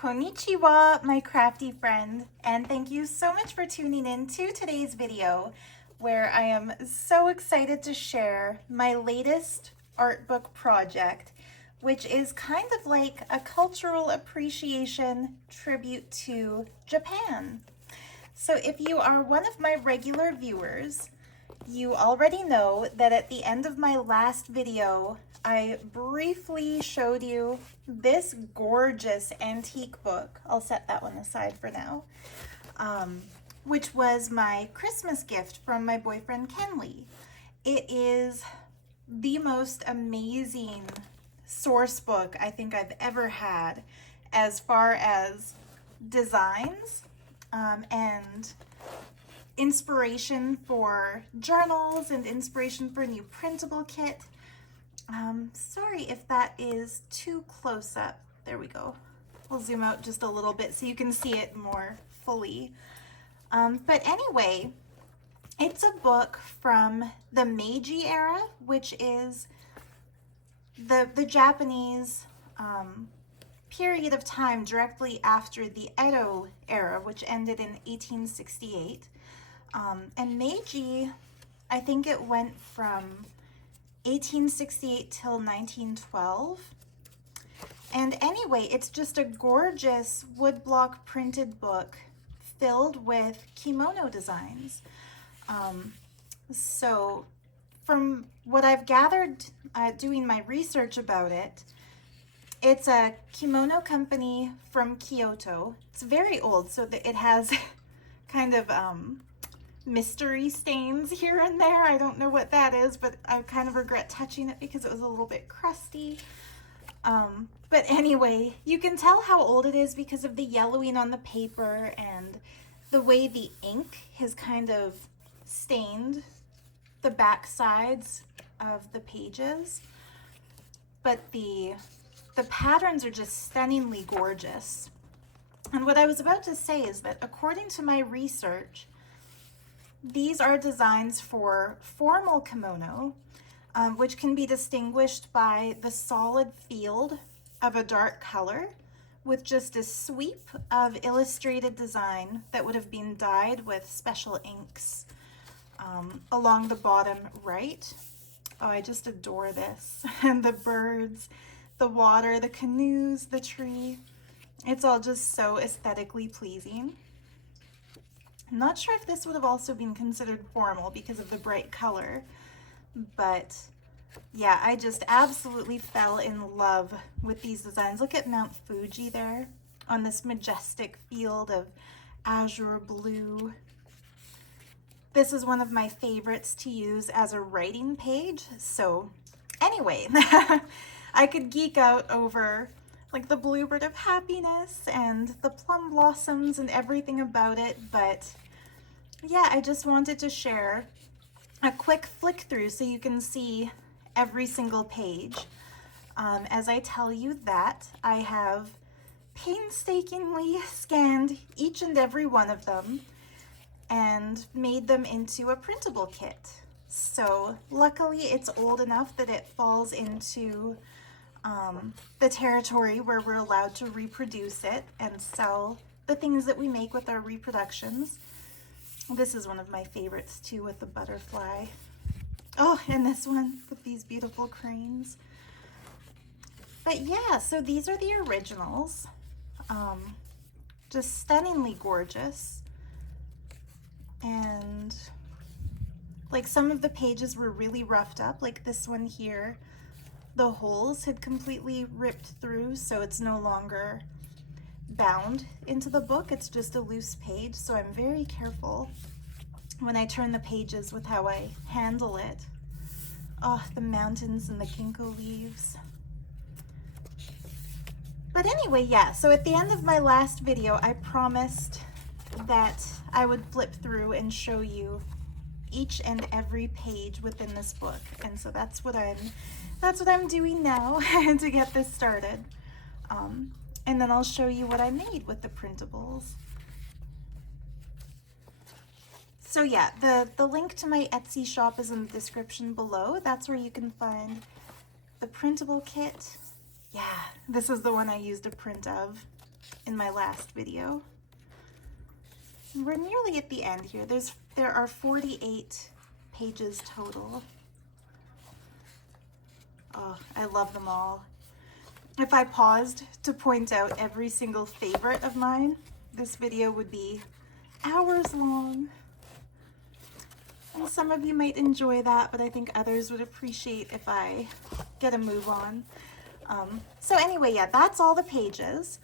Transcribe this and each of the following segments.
Konnichiwa, my crafty friend, and thank you so much for tuning in to today's video where I am so excited to share my latest art book project, which is kind of like a cultural appreciation tribute to Japan. So if you are one of my regular viewers, you already know that at the end of my last video, I briefly showed you this gorgeous antique book. I'll set that one aside for now, which was my Christmas gift from my boyfriend Kenley. It is the most amazing source book I think I've ever had as far as designs and inspiration for journals and inspiration for a new printable kit. Sorry if that is too close up. There we go. I'll zoom out just a little bit so you can see it more fully. But anyway, it's a book from the Meiji era, which is the Japanese period of time directly after the Edo era, which ended in 1868. And Meiji, I think it went from 1868 till 1912. And anyway, it's just a gorgeous woodblock printed book filled with kimono designs. So from what I've gathered doing my research about it, it's a kimono company from Kyoto. It's very old, so that it has kind of mystery stains here and there. I don't know what that is, but I kind of regret touching it because it was a little bit crusty. But anyway, you can tell how old it is because of the yellowing on the paper and the way the ink has kind of stained the back sides of the pages. But the patterns are just stunningly gorgeous. And what I was about to say is that according to my research, these are designs for formal kimono, which can be distinguished by the solid field of a dark color with just a sweep of illustrated design that would have been dyed with special inks along the bottom right. Oh, I just adore this. And the birds, the water, the canoes, the tree. It's all just so aesthetically pleasing. I'm not sure if this would have also been considered formal because of the bright color, but yeah, I just absolutely fell in love with these designs. Look at Mount Fuji there on this majestic field of azure blue. This is one of my favorites to use as a writing page. So anyway, I could geek out over like the bluebird of happiness and the plum blossoms and everything about it, but yeah, I just wanted to share a quick flick through so you can see every single page. As I tell you that, I have painstakingly scanned each and every one of them and made them into a printable kit. So luckily it's old enough that it falls into the territory where we're allowed to reproduce it and sell the things that we make with our reproductions. This is one of my favorites too, with the butterfly. Oh, and this one with these beautiful cranes. But yeah, so these are the originals. Just stunningly gorgeous. And like some of the pages were really roughed up, like this one here. The holes had completely ripped through, so it's no longer bound into the book. It's just a loose page, so I'm very careful when I turn the pages with how I handle it. Oh, the mountains and the ginkgo leaves. But anyway, yeah, so at the end of my last video, I promised that I would flip through and show you each and every page within this book. And so that's what I'm doing now to get this started. And then I'll show you what I made with the printables. So yeah, the link to my Etsy shop is in the description below. That's where you can find the printable kit. Yeah, this is the one I used a print of. in my last video. We're nearly at the end here. There are 48 pages total. Oh, I love them all. If I paused to point out every single favorite of mine, this video would be hours long. And some of you might enjoy that, but I think others would appreciate if I get a move on. So anyway, yeah, that's all the pages.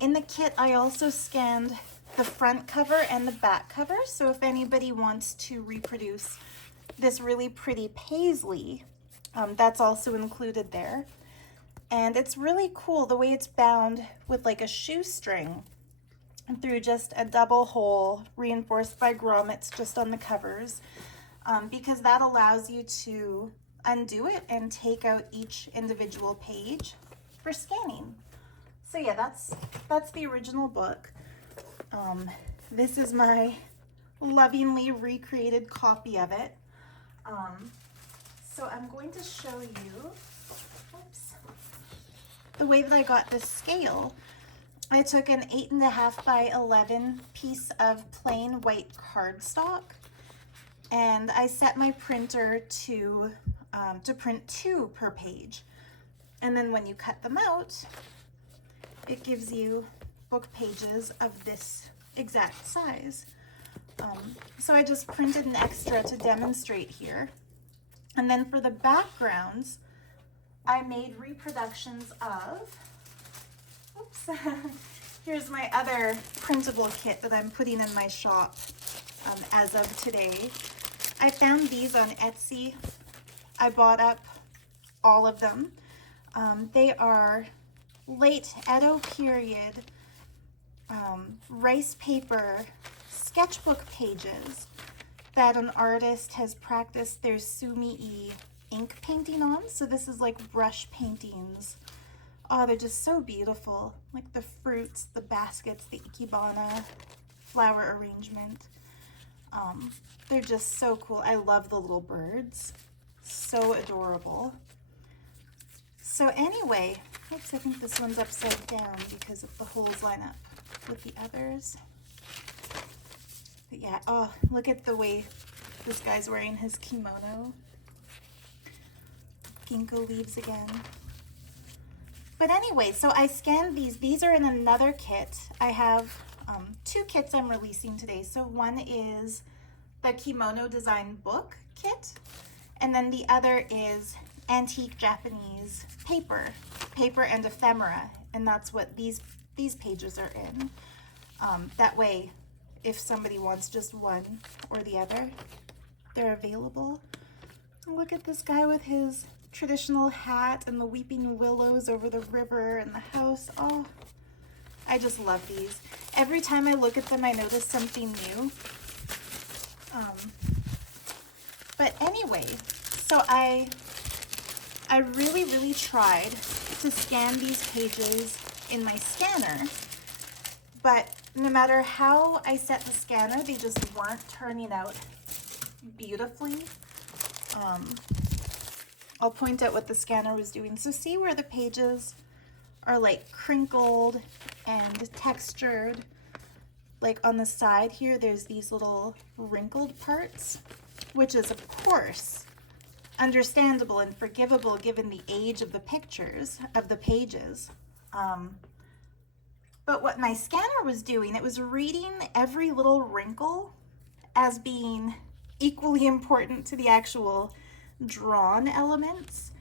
In the kit, I also scanned the front cover and the back cover. So if anybody wants to reproduce this really pretty paisley, that's also included there. And it's really cool the way it's bound with like a shoestring through just a double hole reinforced by grommets just on the covers, because that allows you to undo it and take out each individual page for scanning. So yeah, that's the original book. This is my lovingly recreated copy of it. So I'm going to show you, oops, the way that I got this scale. I took an 8.5 by 11 piece of plain white cardstock, and I set my printer to print 2 per page. And then when you cut them out, it gives you book pages of this exact size. So I just printed an extra to demonstrate here. And then for the backgrounds, I made reproductions of, oops, here's my other printable kit that I'm putting in my shop as of today. I found these on Etsy. I bought up all of them. They are late Edo period rice paper sketchbook pages that an artist has practiced their sumi-e ink painting on. So this is like brush paintings. Oh, they're just so beautiful. Like the fruits, the baskets, the ikebana, flower arrangement. They're just so cool. I love the little birds. So adorable. So anyway, oops, I think this one's upside down because of the holes line up with the others. But yeah, oh, look at the way this guy's wearing his kimono. Ginkgo leaves again. But anyway, so I scanned these. These are in another kit. I have 2 kits I'm releasing today. So one is the kimono design book kit, and then the other is antique Japanese paper and ephemera, and that's what these pages are in. That way, if somebody wants just one or the other, they're available. Look at this guy with his traditional hat and the weeping willows over the river and the house. Oh, I just love these. Every time I look at them, I notice something new. But anyway, so I really tried to scan these pages in my scanner, but no matter how I set the scanner, they just weren't turning out beautifully. I'll point out what the scanner was doing. So see where the pages are like crinkled and textured? Like on the side here, there's these little wrinkled parts, which is of course understandable and forgivable given the age of the pictures, of the pages. But what my scanner was doing, it was reading every little wrinkle as being equally important to the actual drawn elements.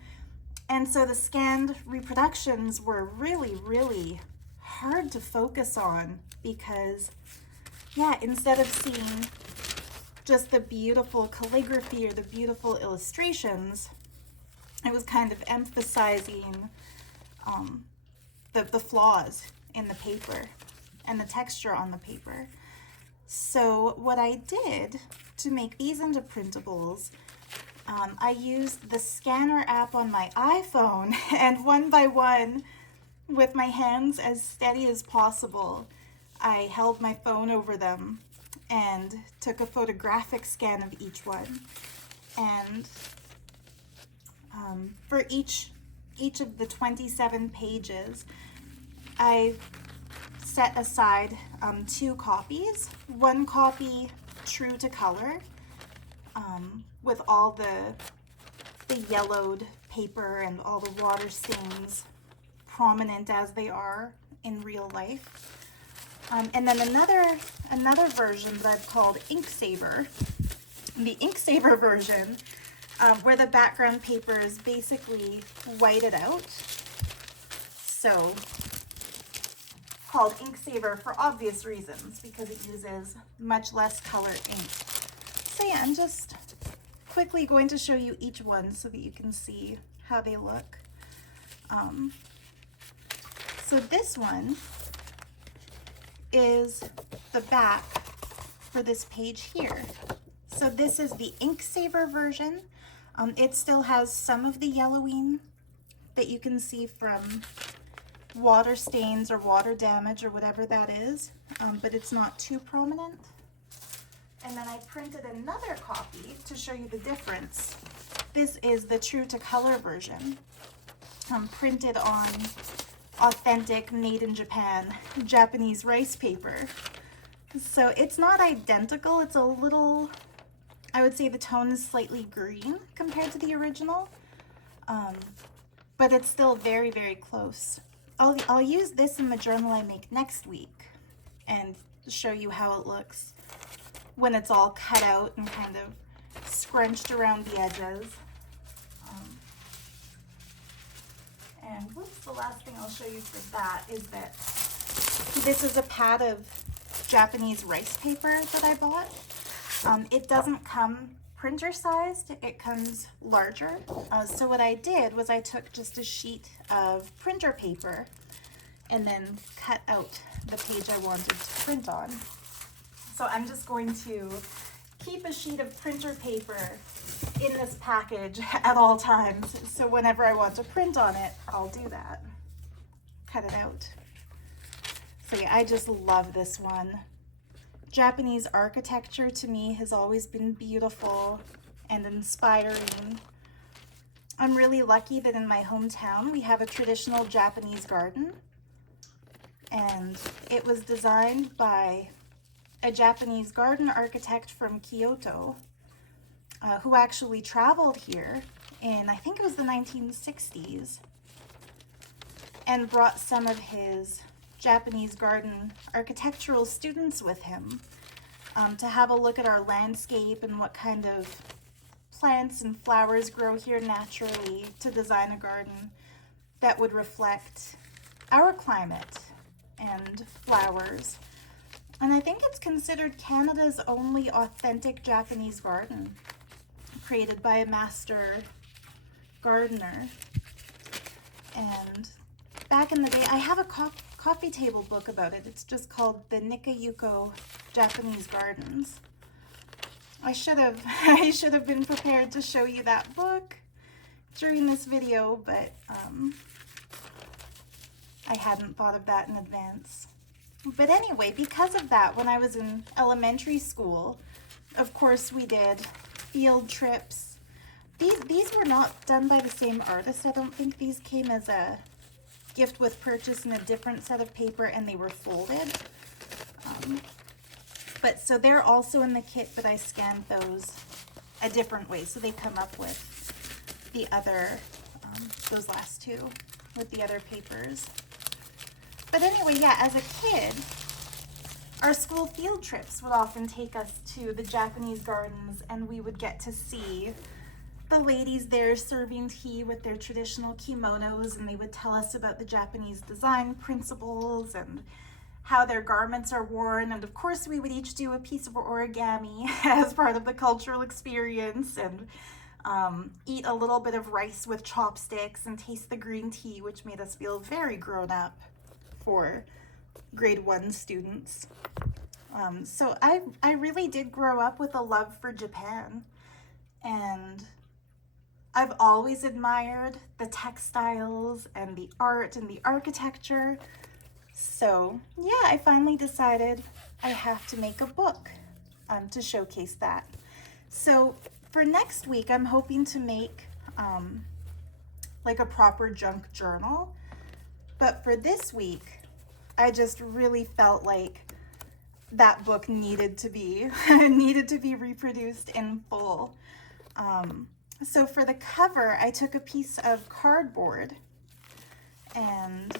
And so the scanned reproductions were really hard to focus on because, yeah, instead of seeing just the beautiful calligraphy or the beautiful illustrations, it was kind of emphasizing the flaws in the paper and the texture on the paper. So what I did to make these into printables, I used the scanner app on my iPhone, and one by one, with my hands as steady as possible, I held my phone over them and took a photographic scan of each one. And for each of the 27 pages, I set aside 2 copies. One copy true to color, with all the yellowed paper and all the water stains prominent as they are in real life. And then another version that I've called Ink Saver. The Ink Saver version, where the background paper is basically whited out. So called Ink Saver for obvious reasons, because it uses much less colored ink. So yeah, I'm just quickly going to show you each one so that you can see how they look. So this one is the back for this page here. So this is the Ink Saver version. It still has some of the yellowing that you can see from water stains or water damage or whatever that is, but it's not too prominent. And then I printed another copy to show you the difference. This is the true to color version, printed on authentic, made in Japan, Japanese rice paper. So it's not identical, it's a little, I would say the tone is slightly green compared to the original, but it's still very, very close. I'll use this in the journal I make next week and show you how it looks when it's all cut out and kind of scrunched around the edges. And whoops, the last thing I'll show you for that is that this is a pad of Japanese rice paper that I bought. It doesn't come printer sized, it comes larger. So what I did was I took just a sheet of printer paper and then cut out the page I wanted to print on. So I'm just going to keep a sheet of printer paper in this package at all times. So whenever I want to print on it, I'll do that. Cut it out. So yeah, I just love this one. Japanese architecture to me has always been beautiful and inspiring. I'm really lucky that in my hometown we have a traditional Japanese garden, and it was designed by a Japanese garden architect from Kyoto, who actually traveled here in, I think it was the 1960s, and brought some of his Japanese garden architectural students with him to have a look at our landscape and what kind of plants and flowers grow here naturally, to design a garden that would reflect our climate and flowers. And I think it's considered Canada's only authentic Japanese garden, created by a master gardener. And back in the day, I have a coffee table book about it. It's just called the Nikayuko Japanese Gardens. I should have been prepared to show you that book during this video, but I hadn't thought of that in advance. But anyway, because of that, when I was in elementary school, of course we did field trips. These were not done by the same artist. I don't think these came as a gift with purchase in a different set of paper, and they were folded. But so they're also in the kit, but I scanned those a different way. So they come up with the other, those last two, with the other papers. But anyway, yeah, as a kid, our school field trips would often take us to the Japanese gardens, and we would get to see the ladies there serving tea with their traditional kimonos, and they would tell us about the Japanese design principles and how their garments are worn. And of course, we would each do a piece of origami as part of the cultural experience, and eat a little bit of rice with chopsticks and taste the green tea, which made us feel very grown up for grade 1 students. So I really did grow up with a love for Japan, and I've always admired the textiles and the art and the architecture. So yeah, I finally decided I have to make a book to showcase that. So for next week, I'm hoping to make like a proper junk journal. But for this week, I just really felt like that book needed to be needed to be reproduced in full. So for the cover, I took a piece of cardboard and,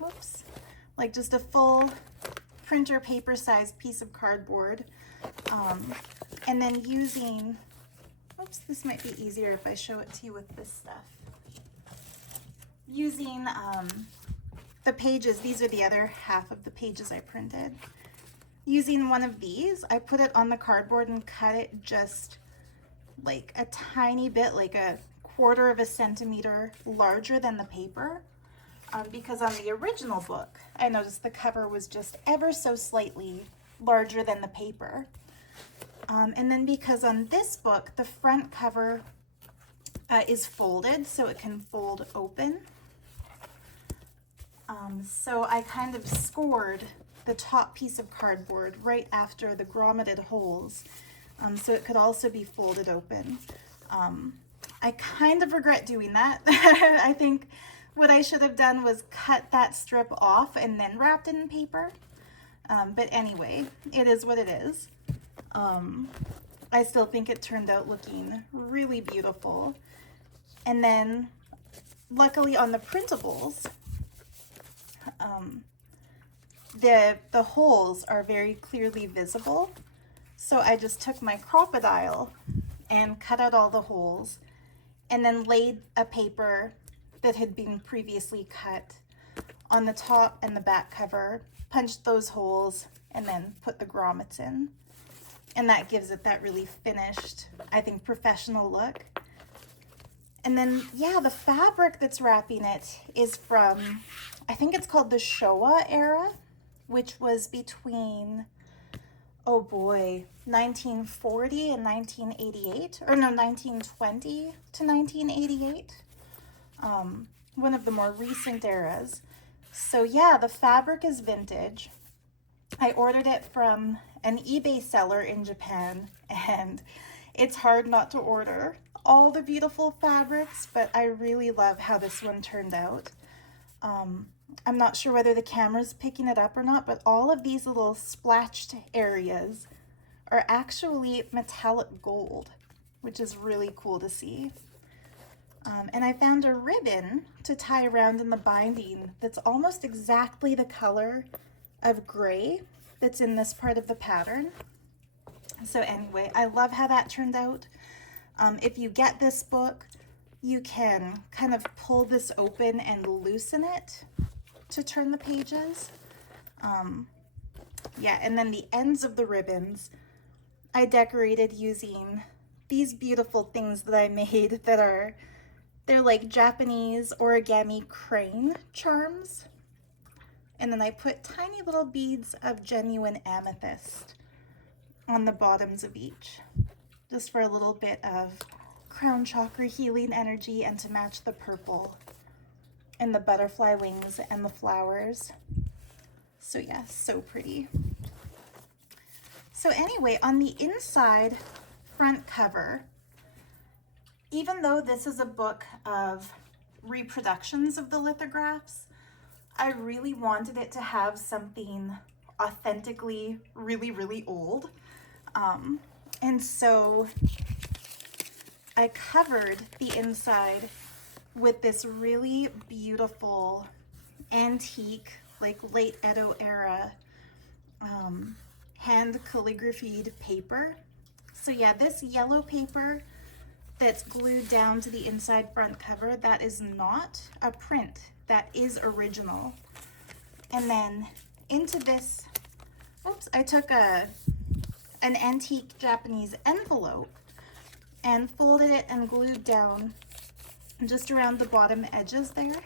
whoops, like just a full printer paper sized piece of cardboard, and then using, oops, this might be easier if I show it to you with this stuff. Using the pages, these are the other half of the pages I printed. Using one of these, I put it on the cardboard and cut it just like a tiny bit, like a 1/4 of a centimeter larger than the paper. Because on the original book, I noticed the cover was just ever so slightly larger than the paper. And then because on this book, the front cover is folded, so it can fold open. So I kind of scored the top piece of cardboard right after the grommeted holes, so it could also be folded open. I kind of regret doing that. I think what I should have done was cut that strip off and then wrapped it in paper. But anyway, it is what it is. I still think it turned out looking really beautiful. And then luckily on the printables, the holes are very clearly visible. So I just took my crocodile and cut out all the holes and then laid a paper that had been previously cut on the top and the back cover, punched those holes, and then put the grommets in. And that gives it that really finished, I think, professional look. And then, yeah, the fabric that's wrapping it is from, I think it's called the Showa era, which was between, oh boy, 1940 and 1988, or no, 1920 to 1988. One of the more recent eras. So yeah, the fabric is vintage. I ordered it from an eBay seller in Japan, and it's hard not to order all the beautiful fabrics, but I really love how this one turned out. I'm not sure whether the camera's picking it up or not, but all of these little splashed areas are actually metallic gold, which is really cool to see. And I found a ribbon to tie around in the binding that's almost exactly the color of gray that's in this part of the pattern. So anyway, I love how that turned out. If you get this book, you can kind of pull this open and loosen it to turn the pages. Yeah, and then the ends of the ribbons, I decorated using these beautiful things that I made that are, they're like Japanese origami crane charms. And then I put tiny little beads of genuine amethyst on the bottoms of each, just for a little bit of crown chakra healing energy and to match the purple and the butterfly wings and the flowers. So yeah, so pretty. So anyway, on the inside front cover, even though this is a book of reproductions of the lithographs, I really wanted it to have something authentically really, really old. And so I covered the inside with this really beautiful antique, like late Edo era, hand calligraphied paper. So yeah, this yellow paper that's glued down to the inside front cover, that is not a print, that is original. And then into this, oops, I took an antique Japanese envelope and folded it and glued down just around the bottom edges there.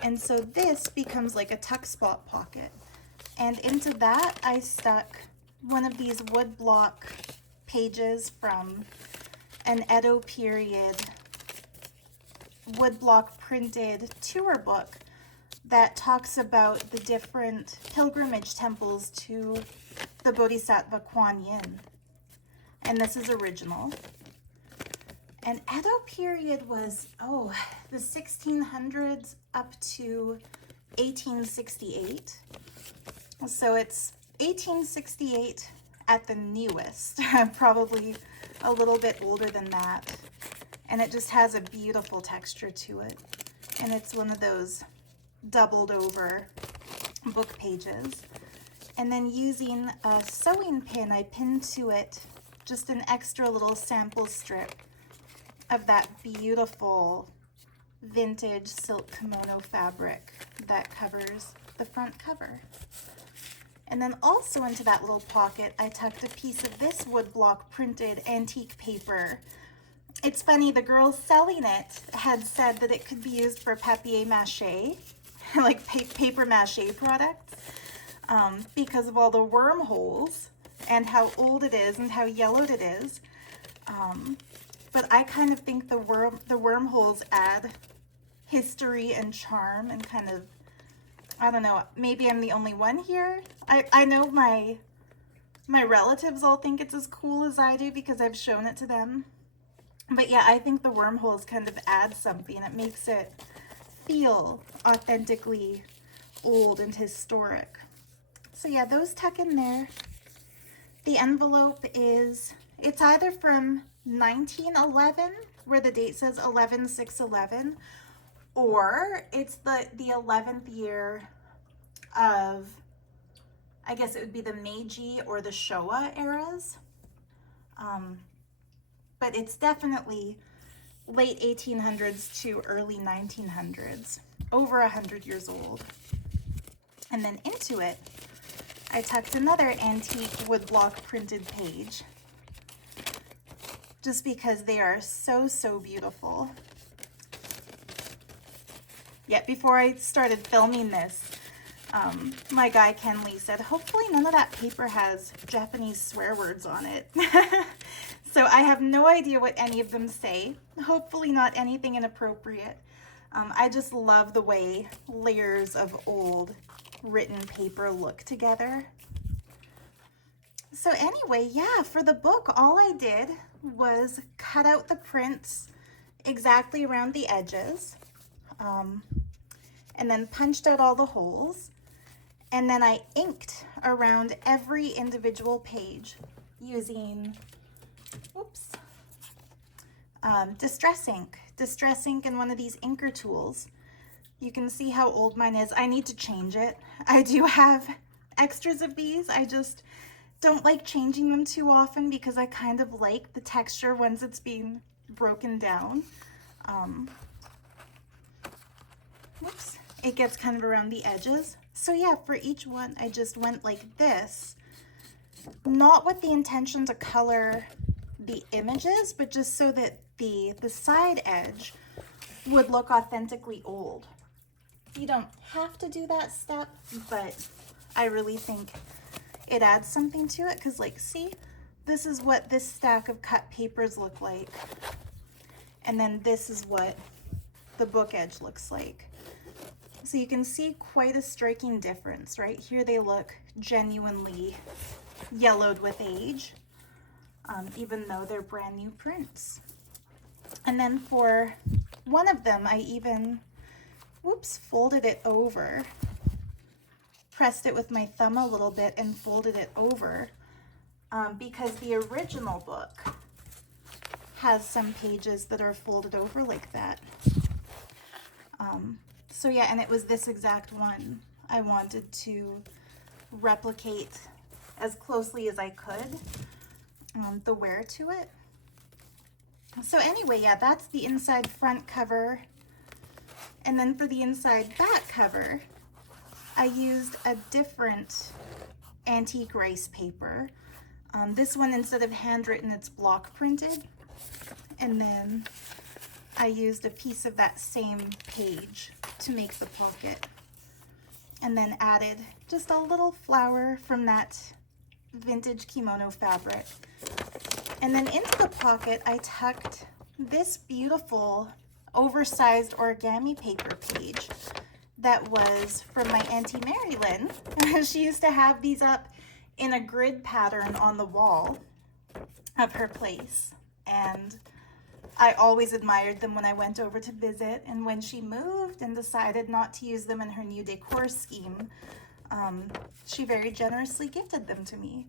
And so this becomes like a tuck spot pocket. And into that I stuck one of these woodblock pages from an Edo period woodblock printed tour book that talks about the different pilgrimage temples to the Bodhisattva Kuan Yin. And this is original. And Edo period was, the 1600s up to 1868. So it's 1868 at the newest, probably a little bit older than that. And it just has a beautiful texture to it. And it's one of those doubled over book pages. And then using a sewing pin, I pinned to it just an extra little sample strip of that beautiful vintage silk kimono fabric that covers the front cover. And then also into that little pocket, I tucked a piece of this woodblock printed antique paper. It's funny, the girl selling it had said that it could be used for papier-mâché, like paper mache products, because of all the wormholes and how old it is and how yellowed it is. But I kind of think the wormholes add history and charm and kind of, I don't know, maybe I'm the only one here. I know my relatives all think it's as cool as I do because I've shown it to them. But yeah, I think the wormholes kind of add something. It makes it feel authentically old and historic. So yeah, those tuck in there. The envelope is, it's either from 1911, where the date says 11/6/11, or it's the 11th year of, I guess it would be the Meiji or the Showa eras. But it's definitely late 1800s to early 1900s, over 100 years old. And then into it, I tucked another antique woodblock printed page, just because they are so, so beautiful. Yet before I started filming this, my guy Kenley said, hopefully none of that paper has Japanese swear words on it. So I have no idea what any of them say. Hopefully not anything inappropriate. I just love the way layers of old written paper look together. So anyway, yeah, for the book, all I did was cut out the prints exactly around the edges, and then punched out all the holes. And then I inked around every individual page using, distress ink and one of these inker tools. You can see how old mine is. I need to change it. I do have extras of these. I just don't like changing them too often because I kind of like the texture once it's being broken down. It gets kind of around the edges. So yeah, for each one, I just went like this, not with the intention to color the images, but just so that the side edge would look authentically old. You don't have to do that step, but I really think it adds something to it, because like, see, this is what this stack of cut papers look like. And then this is what the book edge looks like. So you can see quite a striking difference, right? Here they look genuinely yellowed with age, even though they're brand new prints. And then for one of them, I even, folded it over, pressed it with my thumb a little bit and folded it over, because the original book has some pages that are folded over like that. So yeah, and it was this exact one I wanted to replicate as closely as I could, the wear to it. So anyway, yeah, that's the inside front cover. And then for the inside back cover, I used a different antique rice paper. This one, instead of handwritten, it's block printed. And then I used a piece of that same page to make the pocket. And then added just a little flower from that vintage kimono fabric. And then into the pocket, I tucked this beautiful oversized origami paper page that was from my Auntie Marilyn. She used to have these up in a grid pattern on the wall of her place. And I always admired them when I went over to visit, and when she moved and decided not to use them in her new decor scheme, she very generously gifted them to me.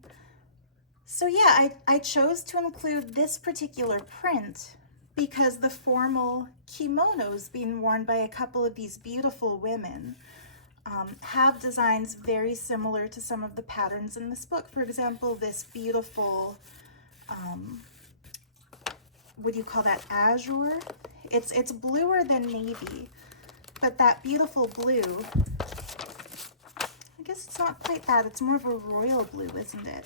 So yeah, I chose to include this particular print because the formal kimonos being worn by a couple of these beautiful women have designs very similar to some of the patterns in this book. For example, this beautiful, what do you call that, azure? It's bluer than navy, but that beautiful blue, I guess it's not quite that, it's more of a royal blue, isn't it?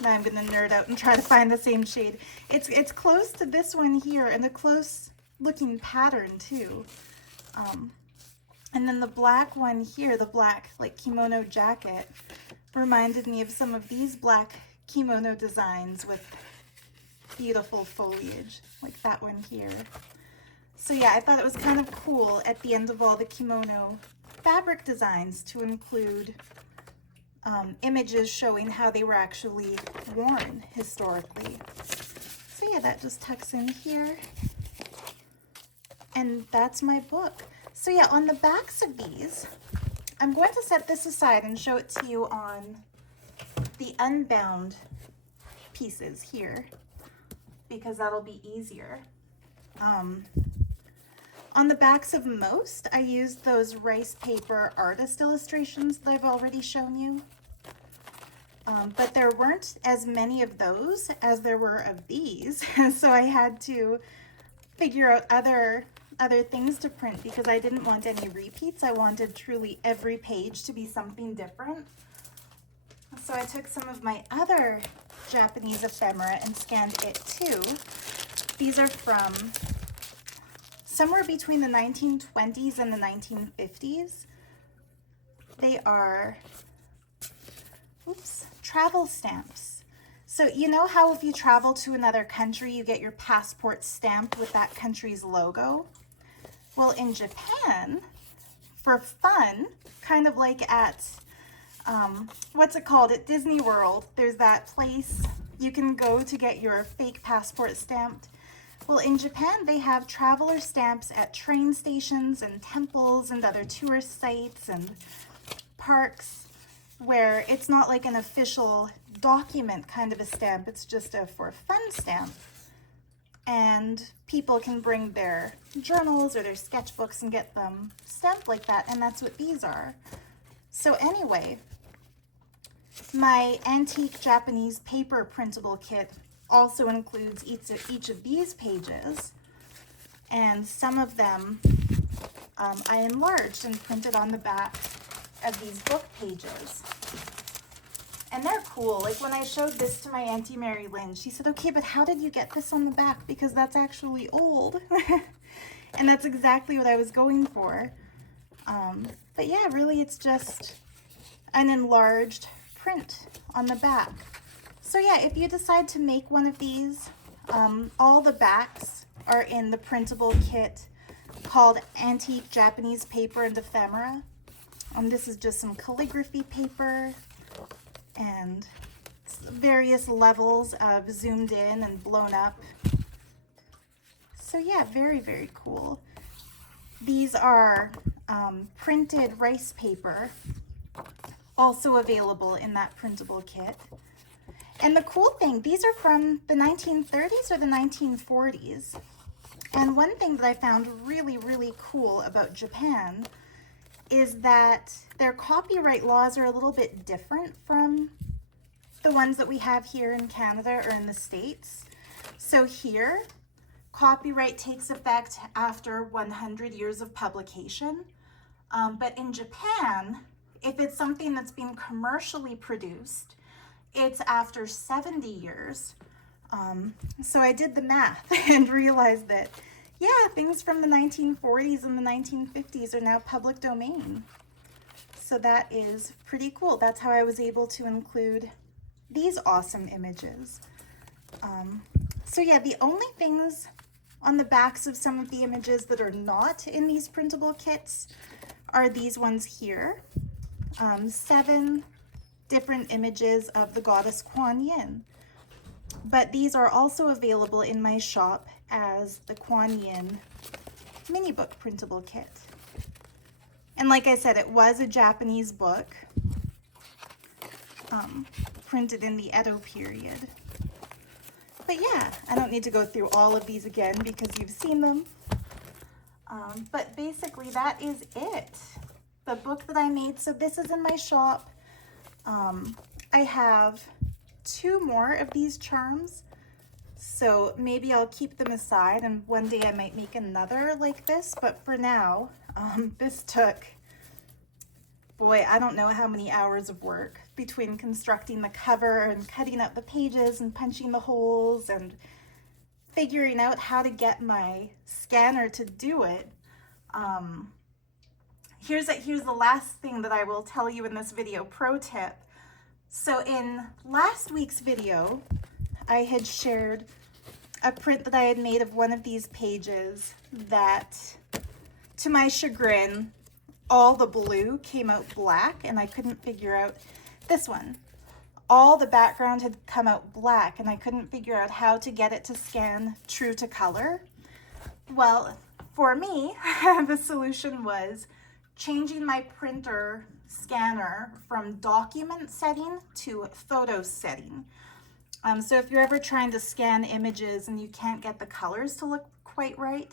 Now I'm gonna nerd out and try to find the same shade. It's close to this one here, and a close looking pattern too. And then the black one here, the black like kimono jacket, reminded me of some of these black kimono designs with beautiful foliage, like that one here. So yeah, I thought it was kind of cool at the end of all the kimono fabric designs to include images showing how they were actually worn historically. So yeah, that just tucks in here. And that's my book. So yeah, on the backs of these, I'm going to set this aside and show it to you on the unbound pieces here, because that'll be easier. On the backs of most, I used those rice paper artist illustrations that I've already shown you. But there weren't as many of those as there were of these, so I had to figure out other things to print because I didn't want any repeats. I wanted truly every page to be something different. So I took some of my other Japanese ephemera and scanned it too. These are from somewhere between the 1920s and the 1950s. They are, travel stamps. So you know how if you travel to another country, you get your passport stamped with that country's logo? Well, in Japan, for fun, kind of like at, what's it called? At Disney World, there's that place you can go to get your fake passport stamped. Well, in Japan, they have traveler stamps at train stations and temples and other tourist sites and parks, where it's not like an official document kind of a stamp, it's just a for fun stamp. And people can bring their journals or their sketchbooks and get them stamped like that, and that's what these are. So anyway, my antique Japanese paper printable kit also includes each of these pages, and some of them I enlarged and printed on the back of these book pages. And they're cool. Like when I showed this to my Auntie Mary Lynn, she said, okay, but how did you get this on the back? Because that's actually old. And that's exactly what I was going for. But yeah, really it's just an enlarged print on the back. So yeah, if you decide to make one of these, all the backs are in the printable kit called Antique Japanese Paper and Ephemera. This is just some calligraphy paper and various levels of zoomed in and blown up. So yeah, very, very cool. These are printed rice paper, also available in that printable kit. And the cool thing, these are from the 1930s or the 1940s. And one thing that I found really, really cool about Japan is that their copyright laws are a little bit different from the ones that we have here in Canada or in the States. So here, copyright takes effect after 100 years of publication. But in Japan, if it's something that's been commercially produced, it's after 70 years. So I did the math and realized that, yeah, things from the 1940s and the 1950s are now public domain. So that is pretty cool. That's how I was able to include these awesome images. So yeah, the only things on the backs of some of the images that are not in these printable kits are these ones here. 7 different images of the goddess Kuan Yin. But these are also available in my shop as the Kuan Yin mini book printable kit. And like I said, it was a Japanese book, printed in the Edo period. But yeah, I don't need to go through all of these again because you've seen them. But basically that is it. The book that I made. So this is in my shop. I have 2 more of these charms. So maybe I'll keep them aside and one day I might make another like this. But for now, this took, boy, I don't know how many hours of work between constructing the cover and cutting out the pages and punching the holes and figuring out how to get my scanner to do it. Here's the last thing that I will tell you in this video, pro tip. So in last week's video, I had shared a print that I had made of one of these pages that, to my chagrin, all the blue came out black and I couldn't figure out this one. All the background had come out black and I couldn't figure out how to get it to scan true to color. Well, for me, the solution was changing my printer scanner from document setting to photo setting. So if you're ever trying to scan images and you can't get the colors to look quite right,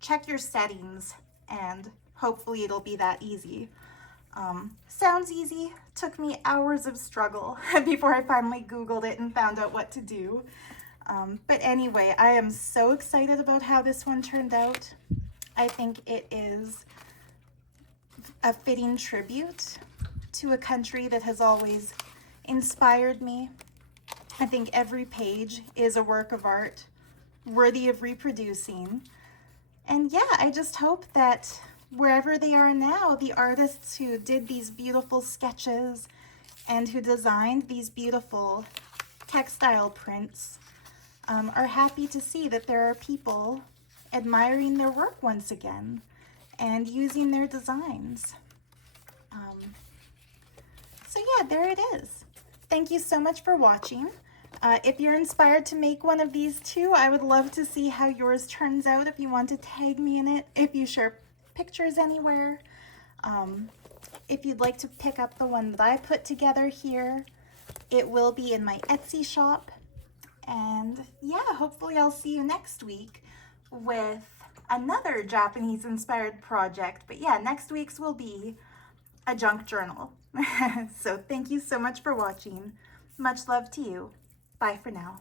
check your settings and hopefully it'll be that easy. Sounds easy. Took me hours of struggle before I finally Googled it and found out what to do. But anyway, I am so excited about how this one turned out. I think it is a fitting tribute to a country that has always inspired me. I think every page is a work of art worthy of reproducing. And yeah, I just hope that wherever they are now, the artists who did these beautiful sketches and who designed these beautiful textile prints are happy to see that there are people admiring their work once again and using their designs. So yeah, there it is. Thank you so much for watching. If you're inspired to make one of these too, I would love to see how yours turns out. If you want to tag me in it, if you share pictures anywhere, if you'd like to pick up the one that I put together here, it will be in my Etsy shop. And yeah, hopefully I'll see you next week with another Japanese inspired project. But yeah, next week's will be a junk journal. So thank you so much for watching. Much love to you. Bye for now.